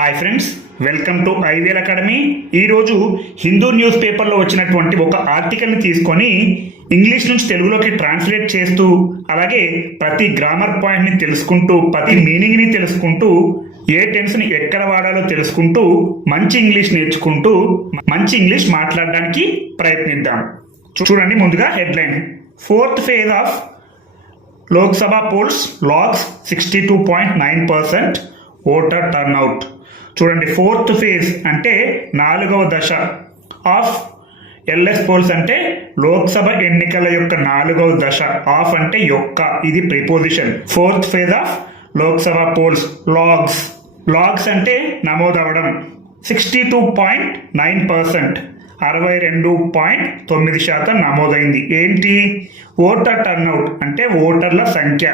Hi friends welcome to ఐవేల్ academy ఈరోజు Hindu news పేపర్లో వచ్చినటువంటి ఒక ఆర్టికల్ని తీసుకొని ఇంగ్లీష్ నుంచి తెలుగులోకి ట్రాన్స్లేట్ చేస్తూ అలాగే ప్రతి గ్రామర్ పాయింట్ని తెలుసుకుంటూ ప్రతి మీనింగ్ని తెలుసుకుంటూ ఏ టెన్స్ని ఎక్కడ వాడాలో తెలుసుకుంటూ మంచి ఇంగ్లీష్ నేర్చుకుంటూ మంచి ఇంగ్లీష్ మాట్లాడడానికి ప్రయత్నిద్దాం. చూడండి ముందుగా headline. Fourth phase of Lok Sabha polls logs sixty two point nine percent voter turnout చూడండి ఫోర్త్ ఫేజ్ అంటే నాలుగవ దశ ఆఫ్ ఎల్ఎస్ పోల్స్ అంటే లోక్సభ ఎన్నికల యొక్క నాలుగవ దశ ఆఫ్ అంటే యొక్క ఇది preposition fourth phase of Lok Sabha polls logs logs అంటే నమోదవడం sixty two point nine percent అరవై రెండు పాయింట్ తొమ్మిది శాతం నమోదైంది. ఏంటి? ఓటర్ టర్నౌట్ అంటే ఓటర్ల సంఖ్య.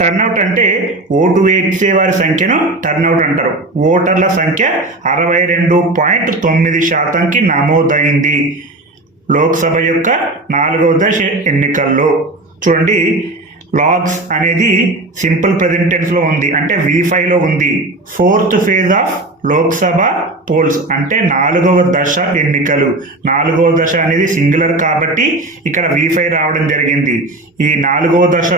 టర్నౌట్ అంటే ఓటు వేసే వారి సంఖ్యను టర్నౌట్ అంటారు. ఓటర్ల సంఖ్య అరవై రెండు పాయింట్ తొమ్మిది శాతంకి నమోదైంది. లోక్సభ యొక్క నాలుగవ దశ ఎన్నికల్లో. చూడండి లాగ్స్ అనేది సింపుల్ ప్రజెంటెన్స్లో ఉంది. అంటే వి ఫైవ్లో ఉంది. Fourth phase of Lok Sabha polls అంటే నాలుగవ దశ ఎన్నికలు. నాలుగవ దశ అనేది సింగులర్ కాబట్టి ఇక్కడ వీఫై రావడం జరిగింది. ఈ నాలుగవ దశ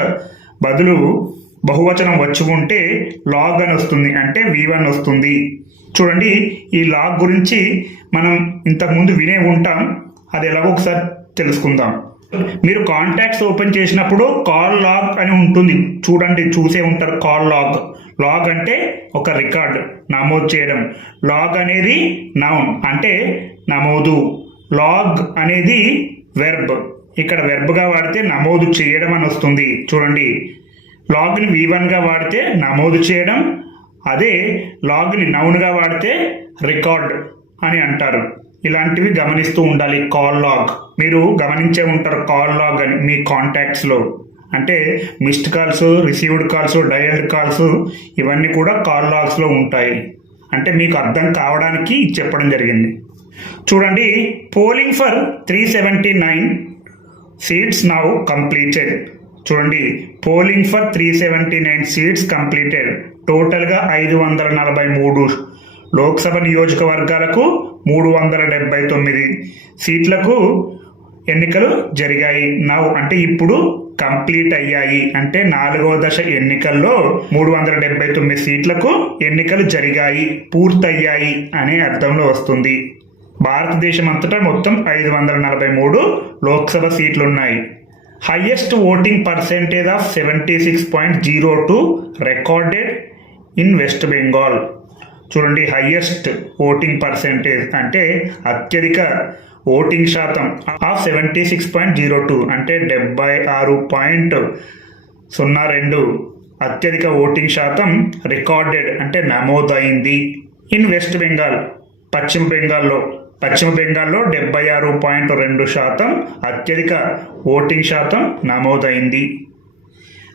బదులు బహువచనం వచ్చి ఉంటే లాగ్ అని వస్తుంది అంటే వి వన్ వస్తుంది. చూడండి ఈ లాగ్ గురించి మనం ఇంతకుముందు వినే ఉంటాం. అది ఎలాగో ఒకసారి తెలుసుకుందాం. మీరు కాంటాక్ట్స్ ఓపెన్ చేసినప్పుడు కాల్ లాగ్ అని ఉంటుంది. చూడండి చూసే ఉంటారు కాల్ లాగ్ లాగ్ అంటే ఒక రికార్డ్ నమోదు చేయడం. లాగ్ అనేది నౌన్ అంటే నమోదు. లాగ్ అనేది వెర్బ్ ఇక్కడ వెర్బ్గా వాడితే నమోదు చేయడం అని వస్తుంది. చూడండి. లాగ్ని వి వన్గా వాడితే నమోదు చేయడం. అదే లాగ్ని నౌన్గా వాడితే రికార్డ్ అని అంటారు. ఇలాంటివి గమనిస్తూ ఉండాలి. Call log. మీరు గమనించే ఉంటారు కాల్ లాగ్ అని మీ కాంటాక్ట్స్లో అంటే missed calls received calls dialled calls ఇవన్నీ కూడా కాల్ లాగ్స్లో ఉంటాయి. అంటే మీకు అర్థం కావడానికి చెప్పడం జరిగింది. చూడండి polling for three seventy nine seats now completed చూడండి polling for three seventy nine seats completed టోటల్గా ఐదు వందల నలభై మూడు లోక్సభ నియోజకవర్గాలకు మూడు వందల డెబ్బై తొమ్మిది సీట్లకు ఎన్నికలు జరిగాయి. నవ్ అంటే ఇప్పుడు కంప్లీట్ అయ్యాయి. అంటే నాలుగవ దశ ఎన్నికల్లో మూడు వందల డెబ్బై తొమ్మిది సీట్లకు ఎన్నికలు జరిగాయి. పూర్తయ్యాయి అనే అర్థంలో వస్తుంది. భారతదేశం అంతటా మొత్తం ఐదు వందల నలభై మూడు లోక్సభ సీట్లు ఉన్నాయి highest voting percentage of seventy six point zero two recorded in West Bengal. చూడండి హయ్యెస్ట్ ఓటింగ్ పర్సెంటేజ్ అంటే అత్యధిక ఓటింగ్ శాతం of seventy six point zero two అంటే డెబ్బై ఆరు పాయింట్ సున్నా రెండు అత్యధిక ఓటింగ్ శాతం రికార్డెడ్ అంటే నమోదైంది. ఇన్ వెస్ట్ బెంగాల్ పశ్చిమ బెంగాల్లో పశ్చిమ బెంగాల్లో డెబ్బై ఆరు పాయింట్ రెండు శాతం అత్యధిక ఓటింగ్ శాతం నమోదైంది.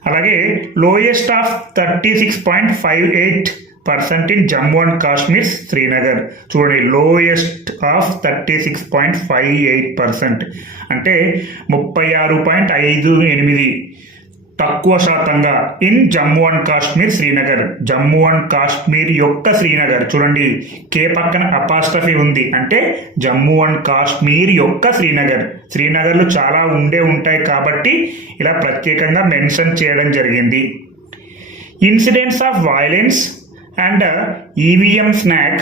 అలాగే lowest of thirty six point five eight percent in Jammu and Kashmir Srinagar. చూడండి lowest of thirty six point five eight percent అంటే ముప్పై ఆరు పాయింట్ ఐదు ఎనిమిది. తక్కువ శాతంగా in Jammu and Kashmir Srinagar. Jammu and Kashmir యొక్క శ్రీనగర్. చూడండి కే పక్కన అపాస్ట్రఫీ ఉంది. అంటే జమ్మూ అండ్ కాశ్మీర్ యొక్క శ్రీనగర్. శ్రీనగర్లు చాలా ఉండే ఉంటాయి కాబట్టి ఇలా ప్రత్యేకంగా మెన్షన్ చేయడం జరిగింది. Incidents of violence. And EVM snag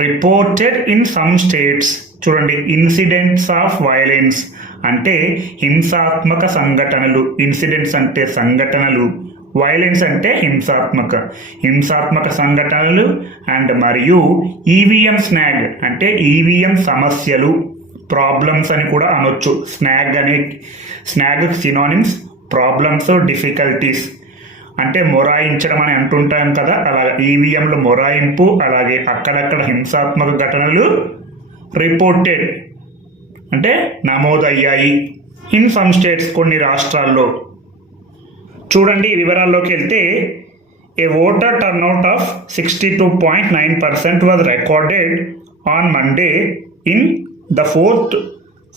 reported in some states చూడండి ఇన్సిడెంట్స్ ఆఫ్ వైలెన్స్ అంటే హింసాత్మక సంఘటనలు. ఇన్సిడెంట్స్ అంటే సంఘటనలు. వైలెన్స్ అంటే హింసాత్మక. హింసాత్మక సంఘటనలు అండ్ మరియు ఈవీఎం స్నాగ్ అంటే ఈవీఎం సమస్యలు. ప్రాబ్లమ్స్ అని కూడా అనొచ్చు. స్నాగ్ అనే స్నాగ్ సినానిమ్స్ ప్రాబ్లమ్స్ డిఫికల్టీస్ అంటే మొరాయించడం అని అంటుంటాం కదా అలా ఈవీఎంలు మొరాయింపు అలాగే అక్కడక్కడ హింసాత్మక ఘటనలు రిపోర్టెడ్. అంటే నమోదయ్యాయి ఇన్ సమ్ స్టేట్స్ కొన్ని రాష్ట్రాల్లో. చూడండి వివరాల్లోకి వెళ్తే a voter turnout of sixty two point nine percent was recorded on Monday in the fourth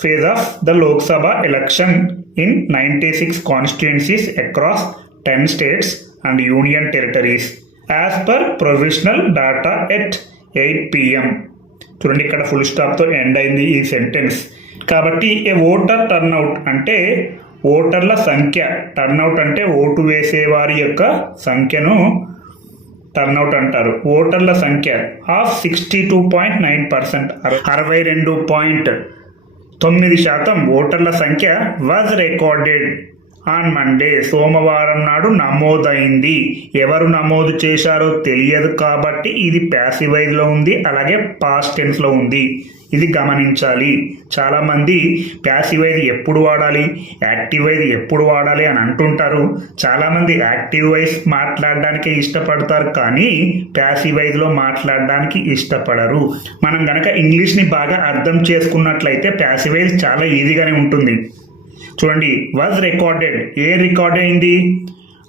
phase of the Lok Sabha election in 96 constituencies across 10 states and union territories. As per professional data at eight PM చూడండి ఇక్కడ full స్టాప్తో end అయింది ఈ sentence కాబట్టి ఏ voter turn out అంటే ఓటర్ల సంఖ్య. Turn out అంటే vote వేసేవారి యొక్క సంఖ్యను టర్న్అవుట్ అంటారు. ఓటర్ల సంఖ్య of sixty two point nine percent అరవై రెండు పాయింట్ తొమ్మిది శాతం ఓటర్ల సంఖ్య వాజ్ రికార్డెడ్ ఆన్ మండే సోమవారం నాడు నమోదైంది. ఎవరు నమోదు చేశారో తెలియదు కాబట్టి ఇది ప్యాసివైజ్లో ఉంది అలాగే పాస్ట్ టెన్స్లో ఉంది. ఇది గమనించాలి. చాలామంది ప్యాసివైజ్ ఎప్పుడు వాడాలి యాక్టివైజ్ ఎప్పుడు వాడాలి అని అంటుంటారు. చాలామంది యాక్టివ్ వైజ్ మాట్లాడడానికి ఇష్టపడతారు కానీ ప్యాసివైజ్లో మాట్లాడడానికి ఇష్టపడరు. మనం గనక ఇంగ్లీష్ని బాగా అర్థం చేసుకున్నట్లయితే ప్యాసివైజ్ చాలా ఈజీగానే ఉంటుంది. చూడండి వాజ్ రికార్డెడ్ ఏ రికార్డ్ అయింది?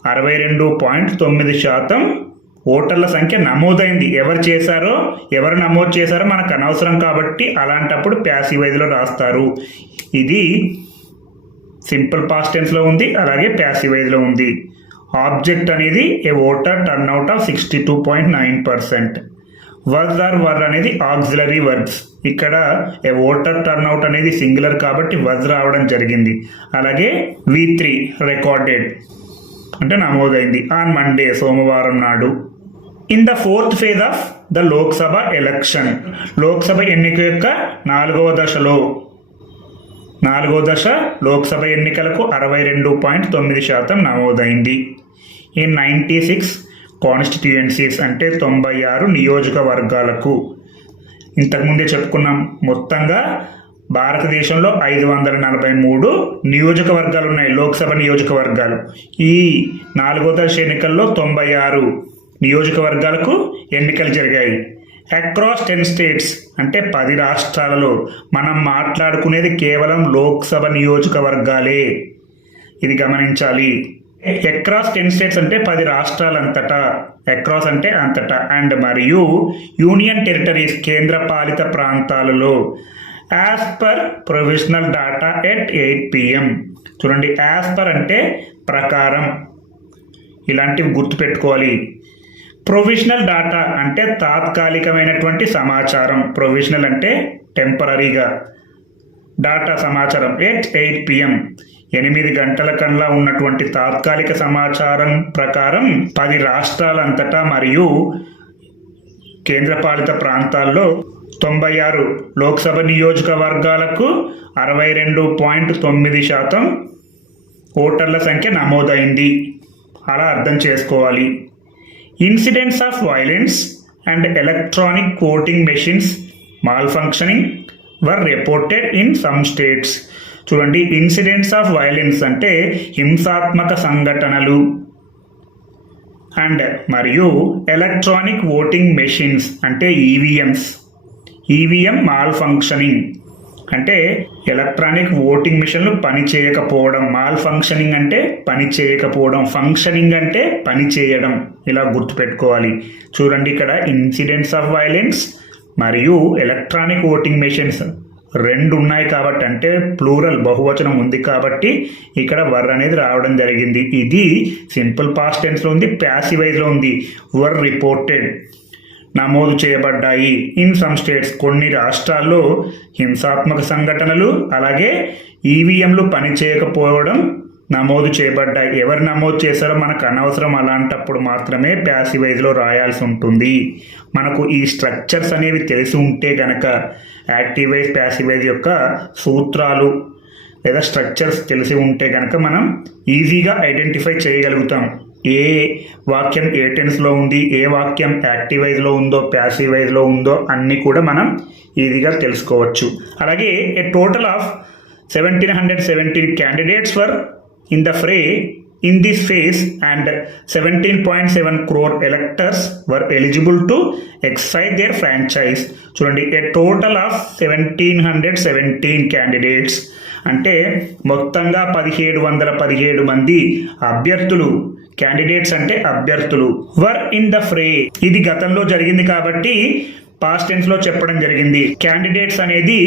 అరవై రెండు పాయింట్ తొమ్మిది శాతం ఓటర్ల సంఖ్య నమోదైంది. ఎవరు చేశారో ఎవరు నమోదు చేశారో మనకు అనవసరం కాబట్టి అలాంటప్పుడు ప్యాసివైజ్లో రాస్తారు. ఇది సింపుల్ పాస్ట్ టెన్స్లో ఉంది అలాగే ప్యాసివైజ్లో ఉంది. ఆబ్జెక్ట్ అనేది a voter turnout of sixty two point nine percent was or were అనేది ఆక్సిలరీ వర్బ్స్ ఇక్కడ ఏ ఓటర్ టర్న్అవుట్ అనేది సింగులర్ కాబట్టి వజ్ రావడం జరిగింది. అలాగే వి త్రీ రికార్డెడ్. అంటే నమోదైంది. ఆన్ మండే సోమవారం నాడు. In the fourth phase of the Lok Sabha election. Lok Sabha ఎన్నిక యొక్క నాలుగవ దశలో నాలుగో దశ లోక్సభ ఎన్నికలకు అరవై రెండు పాయింట్ తొమ్మిది శాతం నమోదైంది. ఇన్ నైంటీ సిక్స్ కాన్స్టిట్యుయెన్సీస్ అంటే తొంభై ఆరు నియోజకవర్గాలకు. ఇంతకుముందే చెప్పుకున్నాం మొత్తంగా భారతదేశంలో ఐదు వందల నలభై మూడు నియోజకవర్గాలు ఉన్నాయి లోక్సభ నియోజకవర్గాలు. ఈ నాలుగో దశ ఎన్నికల్లో తొంభై ఆరు నియోజకవర్గాలకు ఎన్నికలు జరిగాయి. అక్రాస్ టెన్ స్టేట్స్ అంటే పది రాష్ట్రాలలో మనం మాట్లాడుకునేది కేవలం లోక్సభ నియోజకవర్గాలే. ఇది గమనించాలి. అక్రాస్ టెన్ స్టేట్స్ అంటే పది రాష్ట్రాలంతటా అక్రాస్ అంటే అంతటా. అండ్ మరియు యూనియన్ టెరిటరీస్ కేంద్ర పాలిత ప్రాంతాలలో as per provisional data at eight PM చూడండి యాజ్ పర్ అంటే ప్రకారం. ఇలాంటివి గుర్తుపెట్టుకోవాలి. ప్రొవిజనల్ డాటా అంటే తాత్కాలికమైనటువంటి సమాచారం. ప్రొవిజనల్ అంటే టెంపరీగా డాటా సమాచారం ఎట్ ఎయిట్ పిఎం ఎనిమిది గంటల కల్లా ఉన్నటువంటి తాత్కాలిక సమాచారం ప్రకారం పది రాష్ట్రాలంతటా మరియు కేంద్రపాలిత ప్రాంతాల్లో తొంభై ఆరు లోక్సభ నియోజకవర్గాలకు అరవై రెండు పాయింట్ తొమ్మిది శాతం ఓటర్ల సంఖ్య నమోదైంది. అలా అర్థం చేసుకోవాలి. Incidents of violence and electronic voting machines malfunctioning were reported in some states. చూడండి ఇన్సిడెంట్స్ ఆఫ్ వైలెన్స్ అంటే హింసాత్మక సంఘటనలు అండ్ మరియు ఎలక్ట్రానిక్ ఓటింగ్ మెషిన్స్ అంటే ఈవీఎంస్ ఈవీఎం మాల్ ఫంక్షనింగ్ అంటే ఎలక్ట్రానిక్ ఓటింగ్ మిషన్లు పని చేయకపోవడం. మాల్ ఫంక్షనింగ్ అంటే పని చేయకపోవడం. ఫంక్షనింగ్ అంటే పని చేయడం. ఇలా గుర్తుపెట్టుకోవాలి. చూడండి ఇక్కడ ఇన్సిడెంట్స్ ఆఫ్ వైలెన్స్ మరియు ఎలక్ట్రానిక్ ఓటింగ్ మెషిన్స్ రెండు ఉన్నాయి కాబట్టి అంటే ప్లూరల్ బహువచనం ఉంది కాబట్టి ఇక్కడ వర్ అనేది రావడం జరిగింది. ఇది సింపుల్ పాస్ట్ టెన్స్లో ఉంది ప్యాసివైజ్లో ఉంది. Were reported. నమోదు చేయబడ్డాయి. ఇన్ సమ్ స్టేట్స్ కొన్ని రాష్ట్రాల్లో హింసాత్మక సంఘటనలు అలాగే ఈవీఎంలు పనిచేయకపోవడం నమోదు చేయబడ్డాయి. ఎవరు నమోదు చేశారో మనకు అనవసరం. అలాంటప్పుడు మాత్రమే ప్యాసివైజ్లో రాయాల్సి ఉంటుంది. మనకు ఈ స్ట్రక్చర్స్ అనేవి తెలిసి ఉంటే గనక యాక్టివైజ్ ప్యాసివైజ్ యొక్క సూత్రాలు లేదా స్ట్రక్చర్స్ తెలిసి ఉంటే కనుక మనం ఈజీగా ఐడెంటిఫై చేయగలుగుతాం. ఏ వాక్యం ఏ టెన్స్లో ఉంది ఏ వాక్యం యాక్టివైజ్లో ఉందో ప్యాసివైజ్లో ఉందో అన్నీ కూడా మనం ఈజీగా తెలుసుకోవచ్చు. అలాగే a total of seventeen hundred seventeen candidates for in the fray in this phase and seventeen point seven crore electors were eligible to excise their franchise చూడండి a total of seventeen hundred seventeen candidates అంటే మొత్తంగా పదిహేడు వందల పదిహేడు మంది అభ్యర్థులు candidates అంటే అభ్యర్థులు వర్ ఇన్ ద ఫ్రే ఇది గతంలో జరిగింది కాబట్టి పాస్ట్ టెన్స్లో చెప్పడం జరిగింది. క్యాండిడేట్స్ అనేది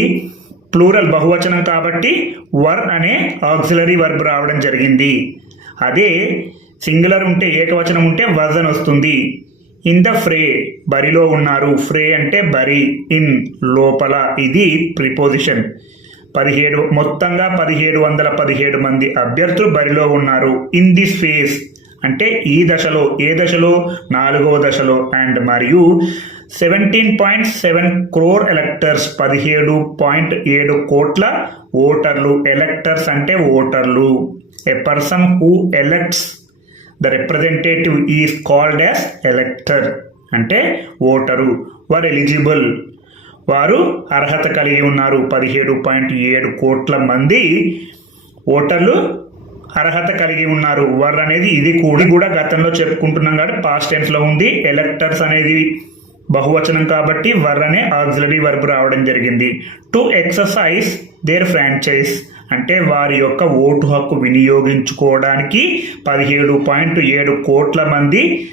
ప్లూరల్ బహువచనం కాబట్టి వర్ అనే ఆక్సిలరీ వర్బ్ రావడం జరిగింది. అదే సింగులర్ ఉంటే ఏకవచనం ఉంటే వర్జన్ వస్తుంది. ఇన్ ద ఫ్రే బరిలో ఉన్నారు. ఫ్రే అంటే బరి ఇన్ లోపల. ఇది ప్రిపోజిషన్. పదిహేడు మొత్తంగా పదిహేడు వందల పదిహేడు మంది అభ్యర్థులు బరిలో ఉన్నారు. In the space. అంటే ఈ దశలో ఏ దశలో నాలుగవ దశలో అండ్ మరియు seventeen point seven crore electors పదిహేడు పాయింట్ ఏడు కోట్ల ఓటర్లు. ఎలక్టర్స్ అంటే ఓటర్లు. A person who elects the representative is called as elector అంటే ఓటరు. వారు ఎలిజిబుల్. వారు అర్హత కలిగి ఉన్నారు. పదిహేడు పాయింట్ ఏడు కోట్ల మంది ఓటర్లు అర్హత కలిగి ఉన్నారు. వర్ అనేది ఇది కూడా కూడా గతంలో చెప్పుకుంటున్నాం కాబట్టి పాస్ట్ టెన్స్లో ఉంది. ఎలక్టర్స్ అనేది బహువచనం కాబట్టి వర్ అనే ఆక్సిలరీ వర్బ్ రావడం జరిగింది. టు ఎక్సర్సైజ్ దేర్ ఫ్రాంచైజ్ అంటే వారి యొక్క ఓటు హక్కు వినియోగించుకోవడానికి పదిహేడు పాయింట్ ఏడు కోట్ల మంది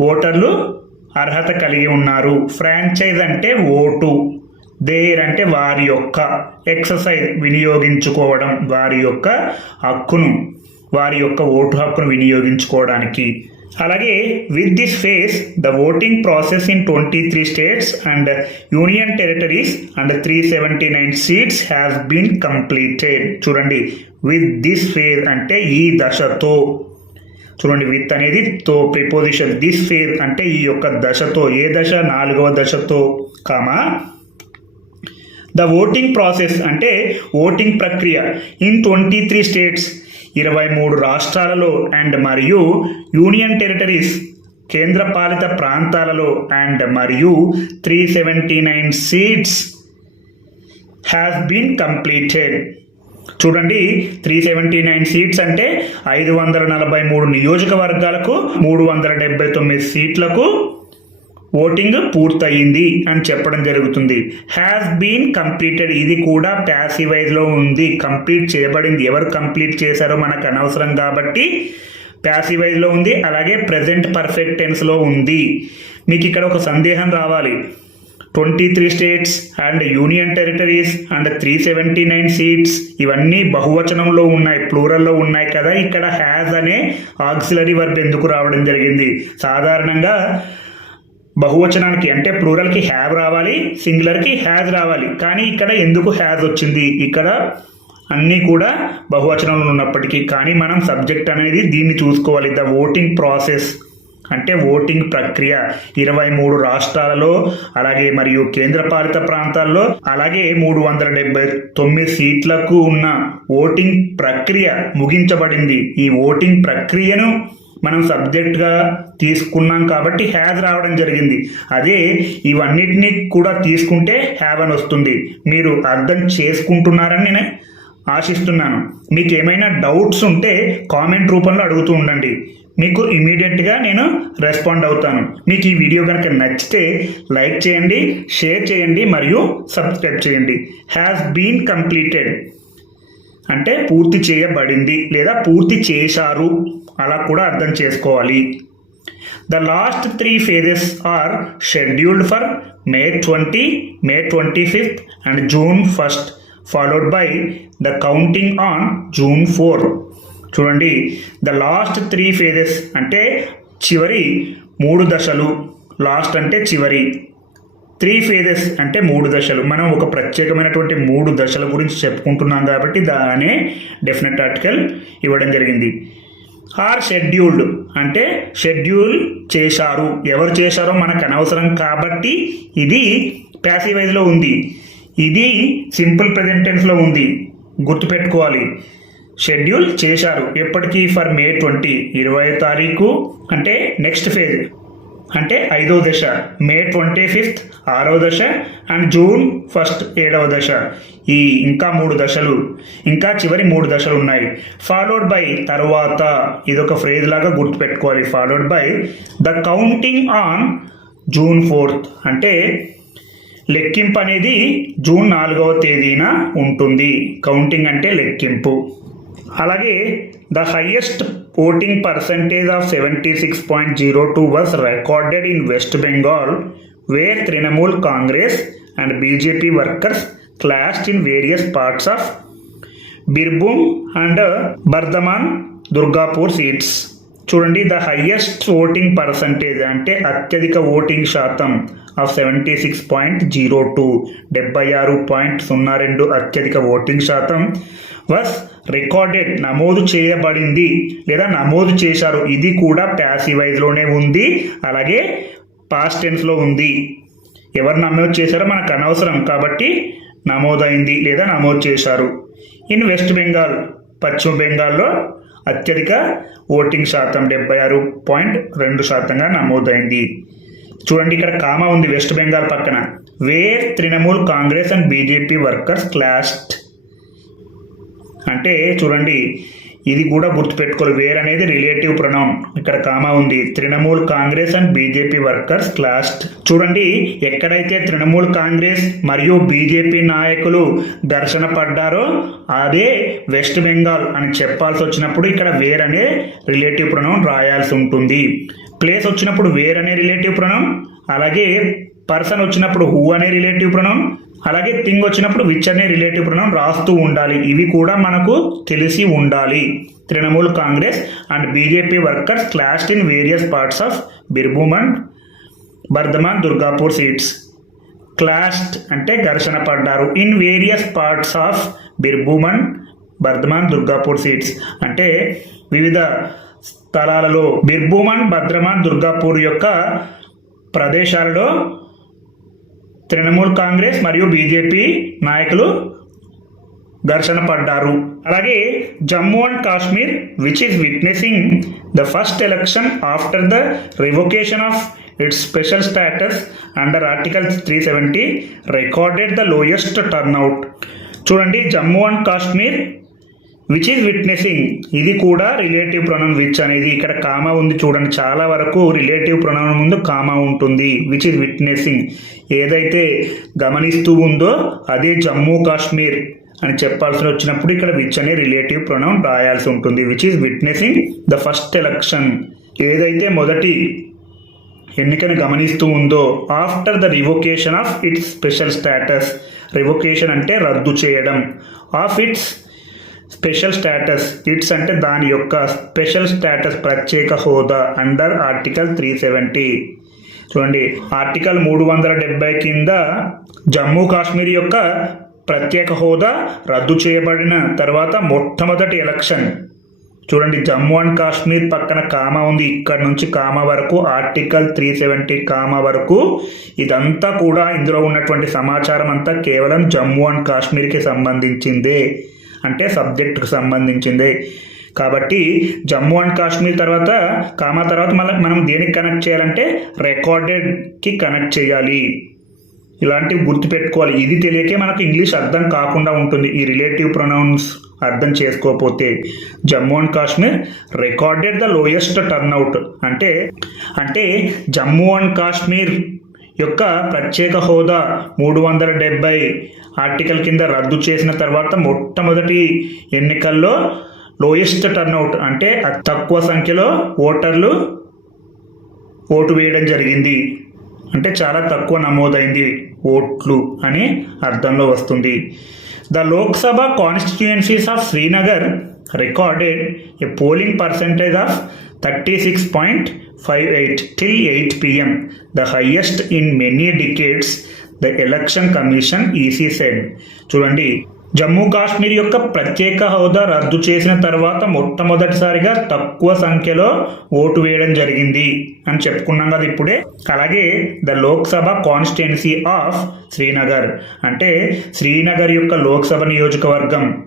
ఓటర్లు అర్హత కలిగి ఉన్నారు. ఫ్రాంచైజ్ అంటే ఓటు. దేర్ అంటే వారి యొక్క ఎక్సర్సైజ్ వినియోగించుకోవడం వారి యొక్క హక్కును వారి యొక్క ఓటు హక్కును వినియోగించుకోవడానికి. అలాగే with this phase the voting process in twenty three states and union territories and three seventy nine seats has been completed చూడండి విత్ దిస్ ఫేజ్ అంటే ఈ దశతో. చూడండి విత్ అనేది తో ప్రిపోజిషన్ దిస్ ఫేజ్ అంటే ఈ యొక్క దశతో. ఏ దశ? నాలుగవ దశతో కామా ద ఓటింగ్ ప్రాసెస్ అంటే ఓటింగ్ ప్రక్రియ. ఇన్ ట్వంటీ త్రీ స్టేట్స్ ఇరవై మూడు రాష్ట్రాలలో అండ్ మరియు యూనియన్ టెరిటరీస్ కేంద్రపాలిత ప్రాంతాలలో అండ్ మరియు three seventy nine seats has been completed చూడండి త్రీ సెవెంటీ నైన్ సీట్స్ అంటే ఐదు వందల నలభై మూడు నియోజకవర్గాలకు మూడు వందల డెబ్బై తొమ్మిది సీట్లకు ఓటింగ్ పూర్తయింది అని చెప్పడం జరుగుతుంది. హ్యాస్ బీన్ కంప్లీటెడ్ ఇది కూడా ప్యాసివైజ్లో ఉంది. కంప్లీట్ చేయబడింది. ఎవరు కంప్లీట్ చేశారో మనకు అనవసరం కాబట్టి ప్యాసివైజ్లో ఉంది. అలాగే ప్రజెంట్ పర్ఫెక్ట్ టెన్స్లో ఉంది. మీకు ఇక్కడ ఒక సందేహం రావాలి. Twenty three states and union territories and three seventy nine seats ఇవన్నీ బహువచనంలో ఉన్నాయి. ప్లూరల్లో ఉన్నాయి కదా. ఇక్కడ హ్యాజ్ అనే ఆక్సిలరీ వర్బ్ ఎందుకు రావడం జరిగింది? సాధారణంగా బహువచనానికి అంటే ప్లూరల్కి హ్యావ్ రావాలి సింగులర్కి హ్యాజ్ రావాలి. కానీ ఇక్కడ ఎందుకు హ్యాజ్ వచ్చింది? ఇక్కడ అన్నీ కూడా బహువచనంలో ఉన్నప్పటికీ. కానీ మనం సబ్జెక్ట్ అనేది దీన్ని చూసుకోవాలి. ద ఓటింగ్ ప్రాసెస్ అంటే ఓటింగ్ ప్రక్రియ. ఇరవై మూడు రాష్ట్రాలలో అలాగే మరియు కేంద్రపాలిత ప్రాంతాల్లో అలాగే మూడు వందల డెబ్బై తొమ్మిది సీట్లకు ఉన్న ఓటింగ్ ప్రక్రియ ముగించబడింది. ఈ ఓటింగ్ ప్రక్రియను మనం సబ్జెక్ట్గా తీసుకున్నాం కాబట్టి హ్యాజ్ రావడం జరిగింది. అదే ఇవన్నిటిని కూడా తీసుకుంటే హ్యావ్ అని వస్తుంది. మీరు అర్థం చేసుకుంటున్నారని నేను ఆశిస్తున్నాను. మీకు ఏమైనా డౌట్స్ ఉంటే కామెంట్ రూపంలో అడుగుతూ ఉండండి. మీకు ఇమీడియట్గా నేను రెస్పాండ్ అవుతాను. మీకు ఈ వీడియో కనుక నచ్చితే లైక్ చేయండి షేర్ చేయండి మరియు సబ్స్క్రైబ్ చేయండి. హ్యాస్ బీన్ కంప్లీటెడ్ అంటే పూర్తి చేయబడింది లేదా పూర్తి చేశారు. అలా కూడా అర్థం చేసుకోవాలి. The last three phases are scheduled for May twenty May twenty fifth and June first followed by the counting on June four చూడండి ద లాస్ట్ త్రీ ఫేజెస్ అంటే చివరి మూడు దశలు లాస్ట్ అంటే చివరి. త్రీ ఫేజెస్ అంటే మూడు దశలు. మనం ఒక ప్రత్యేకమైనటువంటి మూడు దశల గురించి చెప్పుకుంటున్నాం కాబట్టి దానే డెఫినెట్ ఆర్టికల్ ఇవ్వడం జరిగింది. Are scheduled. అంటే షెడ్యూల్ చేశారు. ఎవరు చేశారో మనకు అనవసరం కాబట్టి ఇది ప్యాసివైజ్లో ఉంది. ఇది సింపుల్ ప్రెజెంటెన్స్లో ఉంది. గుర్తుపెట్టుకోవాలి. షెడ్యూల్ చేశారు. ఎప్పటికీ ఫర్ మే ట్వంటీ ఇరవై తారీఖు అంటే నెక్స్ట్ ఫేజ్ అంటే ఐదవ దశ. మే ట్వంటీ ఫిఫ్త్ ఆరవ దశ అండ్ జూన్ ఫస్ట్ ఏడవ దశ. ఈ ఇంకా మూడు దశలు. ఇంకా చివరి మూడు దశలు ఉన్నాయి. ఫాలోడ్ బై తర్వాత ఇదొక ఫ్రేజ్ లాగా గుర్తుపెట్టుకోవాలి. Followed by the counting on June fourth అంటే లెక్కింపు అనేది జూన్ నాలుగవ తేదీన ఉంటుంది. కౌంటింగ్ అంటే లెక్కింపు. అలాగే the highest voting percentage of 76.02 was recorded in West Bengal, where Trinamool Congress and BJP workers clashed in various parts of Birbhum and Bardhaman Durgapur seats. చూడండి ద హయ్యెస్ట్ ఓటింగ్ పర్సంటేజ్ అంటే అత్యధిక voting శాతం of seventy six point zero two డెబ్బై ఆరు point సున్నా రెండు అత్యధిక voting శాతం వస్ రికార్డెడ్ నమోదు చేయబడింది లేదా నమోదు చేశారు. ఇది కూడా ప్యాసివైజ్లోనే ఉంది అలాగే పాస్ట్ టెన్స్లో ఉంది. ఎవరు నమోదు చేశారో మనకు అనవసరం కాబట్టి నమోదైంది లేదా నమోదు చేశారు. ఇన్ వెస్ట్ బెంగాల్ పశ్చిమ బెంగాల్లో అత్యధిక ఓటింగ్ శాతం డెబ్బై ఆరు పాయింట్ రెండు శాతంగా నమోదైంది. చూడండి ఇక్కడ కామా ఉంది వెస్ట్ బెంగాల్ పక్కన. Where Trinamool Congress and BJP workers clashed. అంటే చూడండి ఇది కూడా గుర్తుపెట్టుకోవాలి. వేర్ అనేది రిలేటివ్ ప్రొనౌన్ ఇక్కడ కామా ఉంది. Trinamool Congress and BJP workers clashed. చూడండి ఎక్కడైతే తృణమూల్ కాంగ్రెస్ మరియు బీజేపీ నాయకులు ఘర్షణ పడ్డారో అదే వెస్ట్ బెంగాల్ అని చెప్పాల్సి వచ్చినప్పుడు ఇక్కడ వేర్ అనే రిలేటివ్ ప్రొనౌన్ రాయాల్సి ఉంటుంది. ప్లేస్ వచ్చినప్పుడు వేర్ అనే రిలేటివ్ ప్రొనౌన్ అలాగే పర్సన్ వచ్చినప్పుడు హూ అనే రిలేటివ్ ప్రొనౌన్ అలాగే థింగ్ వచ్చినప్పుడు విచ్ అనే రిలేటివ్ ప్రొనౌన్ రాస్తూ ఉండాలి. ఇవి కూడా మనకు తెలిసి ఉండాలి. Trinamool Congress and BJP workers clashed in various parts of Birbhum and Bardhaman Durgapur seats clashed అంటే ఘర్షణ పడ్డారు. In various parts of Birbhum and Bardhaman Durgapur seats అంటే వివిధ స్థలాలలో బిర్భూమన్ భద్రమాన్ దుర్గాపూర్ యొక్క ప్రదేశాలలో తృణమూల్ కాంగ్రెస్ మరియు బీజేపీ నాయకులు ఘర్షణ పడ్డారు. అలాగే Jammu and Kashmir which is witnessing the first election after the revocation of its special status under article three seventy recorded the lowest turnout చూడండి Jammu and Kashmir which is witnessing ఇది కూడా relative pronoun which అనేది ఇక్కడ comma ఉంది చూడండి. చాలా వరకు relative pronoun ముందు కామా ఉంటుంది. విచ్ ఈజ్ విట్నెసింగ్ ఏదైతే గమనిస్తూ ఉందో అదే జమ్మూ కాశ్మీర్ అని చెప్పాల్సి వచ్చినప్పుడు ఇక్కడ విచ్ అనే రిలేటివ్ ప్రొనౌన్ రాయాల్సి ఉంటుంది. Which is witnessing the first election ఏదైతే మొదటి ఎన్నికను గమనిస్తూ ఉందో after the revocation of its special status revocation అంటే రద్దు చేయడం. Of its special status. Its అంటే దాని యొక్క స్పెషల్ స్టేటస్ ప్రత్యేక హోదా అండర్ ఆర్టికల్ త్రీ సెవెంటీ. చూడండి ఆర్టికల్ మూడు వందల డెబ్బై కింద జమ్మూ కాశ్మీర్ యొక్క ప్రత్యేక హోదా రద్దు చేయబడిన తర్వాత మొట్టమొదటి ఎలక్షన్. చూడండి జమ్మూ అండ్ కాశ్మీర్ పక్కన కామా ఉంది. ఇక్కడ నుంచి కామా వరకు ఆర్టికల్ త్రీ సెవెంటీ కామా వరకు ఇదంతా కూడా ఇందులో ఉన్నటువంటి సమాచారం అంతా కేవలం జమ్మూ అండ్ కాశ్మీర్కి సంబంధించిందే. అంటే సబ్జెక్టుకు సంబంధించింది. కాబట్టి జమ్మూ అండ్ కాశ్మీర్ తర్వాత కామా తర్వాత మళ్ళీ మనం దేనికి కనెక్ట్ చేయాలంటే రికార్డెడ్కి కనెక్ట్ చేయాలి. ఇలాంటివి గుర్తుపెట్టుకోవాలి ఇది తెలియకే మనకు ఇంగ్లీష్ అర్థం కాకుండా ఉంటుంది. ఈ రిలేటివ్ ప్రొనౌన్స్ అర్థం చేసుకోకపోతే. Jammu and Kashmir recorded the lowest turnout. అంటే అంటే జమ్మూ అండ్ కాశ్మీర్ యొక్క ప్రత్యేక హోదా మూడు వందల డెబ్బై ఆర్టికల్ కింద రద్దు చేసిన తర్వాత మొట్టమొదటి ఎన్నికల్లో లోయెస్ట్ టర్నౌట్ అంటే అతి తక్కువ సంఖ్యలో ఓటర్లు ఓటు వేయడం జరిగింది. అంటే చాలా తక్కువ నమోదైంది ఓట్లు అని అర్థంలో వస్తుంది. The Lok Sabha constituencies of Srinagar recorded a polling percentage of thirty six point five eight till eight PM the highest in many decades the election commission EC said చూడండి జమ్మూ కాశ్మీర్ యొక్క ప్రత్యేక హోదా రద్దు చేసిన తర్వాత మొట్టమొదటిసారిగా తక్కువ సంఖ్యలో ఓటు వేయడం జరిగింది అని చెప్పుకున్నాం కదా ఇప్పుడే. అలాగే the Lok Sabha constituency of Srinagar అంటే శ్రీనగర్ యొక్క లోక్సభ నియోజకవర్గం.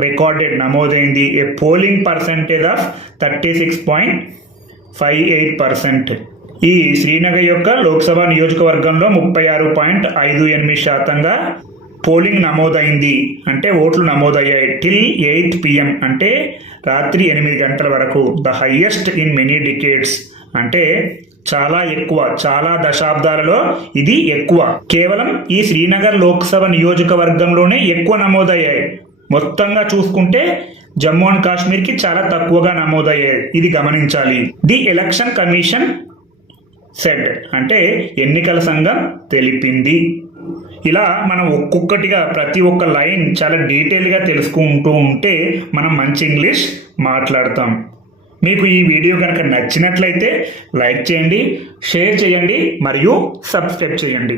రికార్డెడ్ నమోదైంది. A polling percentage of thirty six point five eight percent. ఈ శ్రీనగర్ యొక్క లోక్సభ నియోజకవర్గంలో ముప్పై ఆరు పాయింట్ ఐదు ఎనిమిది శాతంగా పోలింగ్ నమోదైంది. అంటే ఓట్లు నమోదయ్యాయి టిల్ ఎయిత్ పిఎం అంటే రాత్రి ఎనిమిది గంటల వరకు. The highest in many decades. అంటే చాలా ఎక్కువ చాలా దశాబ్దాలలో ఇది ఎక్కువ. కేవలం ఈ శ్రీనగర్ లోక్సభ నియోజకవర్గంలోనే ఎక్కువ నమోదయ్యాయి. మొత్తంగా చూసుకుంటే జమ్మూ అండ్ కాశ్మీర్కి చాలా తక్కువగా నమోదయ్యాయి ఇది గమనించాలి. ది ఎలక్షన్ కమిషన్ సెడ్ అంటే ఎన్నికల సంఘం తెలిపింది. ఇలా మనం ఒక్కొక్కటిగా ప్రతి ఒక్క లైన్ చాలా డీటెయిల్గా తెలుసుకుంటూ ఉంటే మనం మంచి ఇంగ్లీష్ మాట్లాడతాం. మీకు ఈ వీడియో కనుక నచ్చినట్లయితే లైక్ చేయండి షేర్ చేయండి మరియు సబ్స్క్రైబ్ చేయండి.